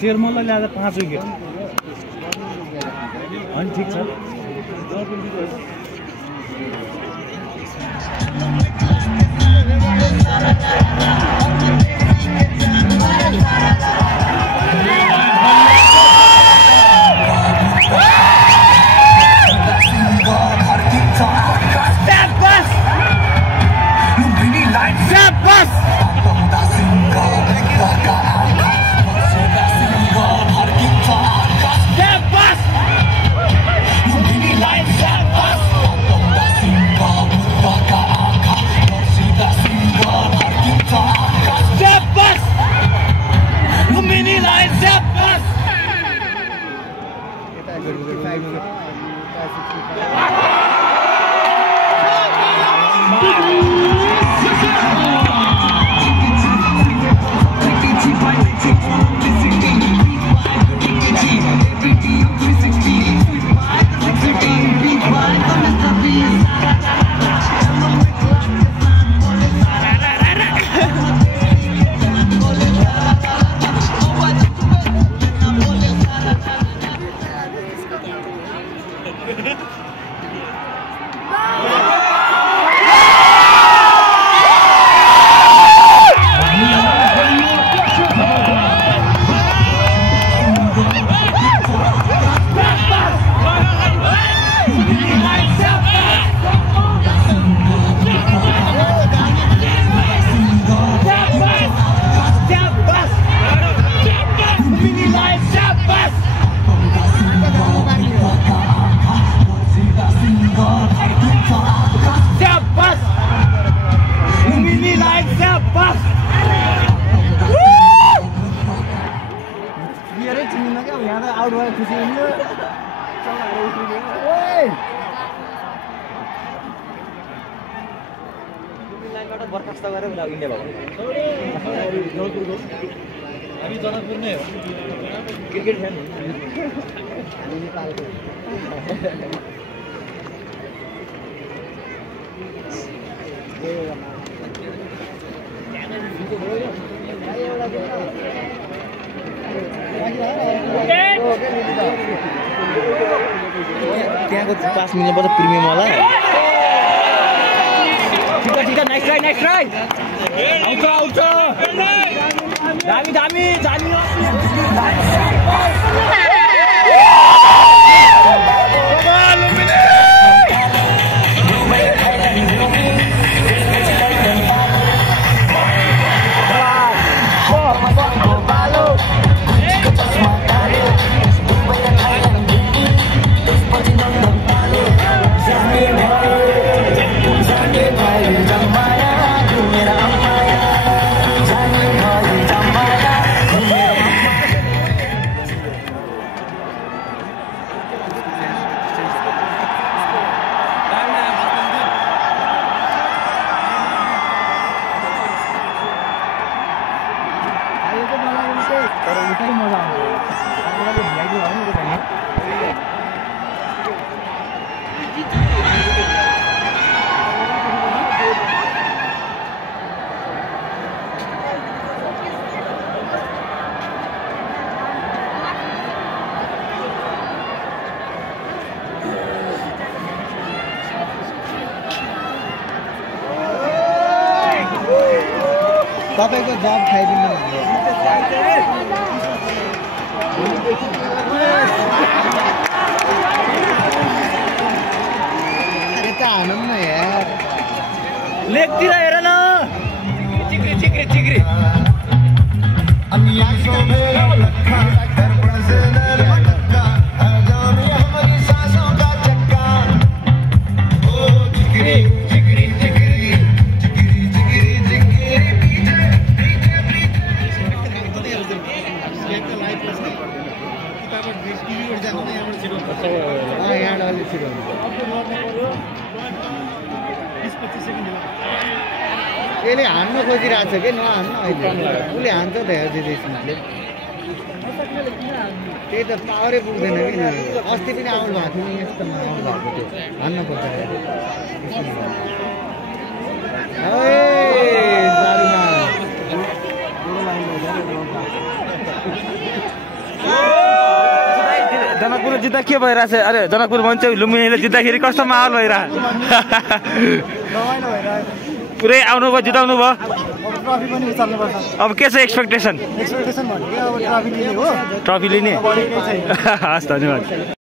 शेरमललाई ल्याएर 5 विकेट अनि ठिक छ बर्खास्त गरेर इन्डिया भएको हामी जनकपुर नै हो क्रिकेट फ्यान हामी नेपालको त्यहाँको 5 मिनेटबाट प्रिमियम होला ठीक है नाइस ट्राई आउट दामी तपाईको जब खाइदिनु अरे त हानौँ न यार लेगतिर हेर न चिक्री यसले हान्न खोजिरहेको छ कि नहान्न अहिले उसले हान्छ त हेर्दै त्यही त पावरै पुग्दैन किन अस्ति पनि आउनु भएको थियो यस्तोमा आउनु भएको थियो भन्न पर्छ जनकपुर जित्दा के भइरहेछ अरे जनकपुर मान्छे लुम्बिनीले जित्दाखेरि कस्तो माहौल भइरह पुरै आउनु भयो जिताउनु भयो अब के छ एक्सपेक्टेसन भनेको अब ट्रफी लिने हो ट्रफी लिने हस् धन्यवाद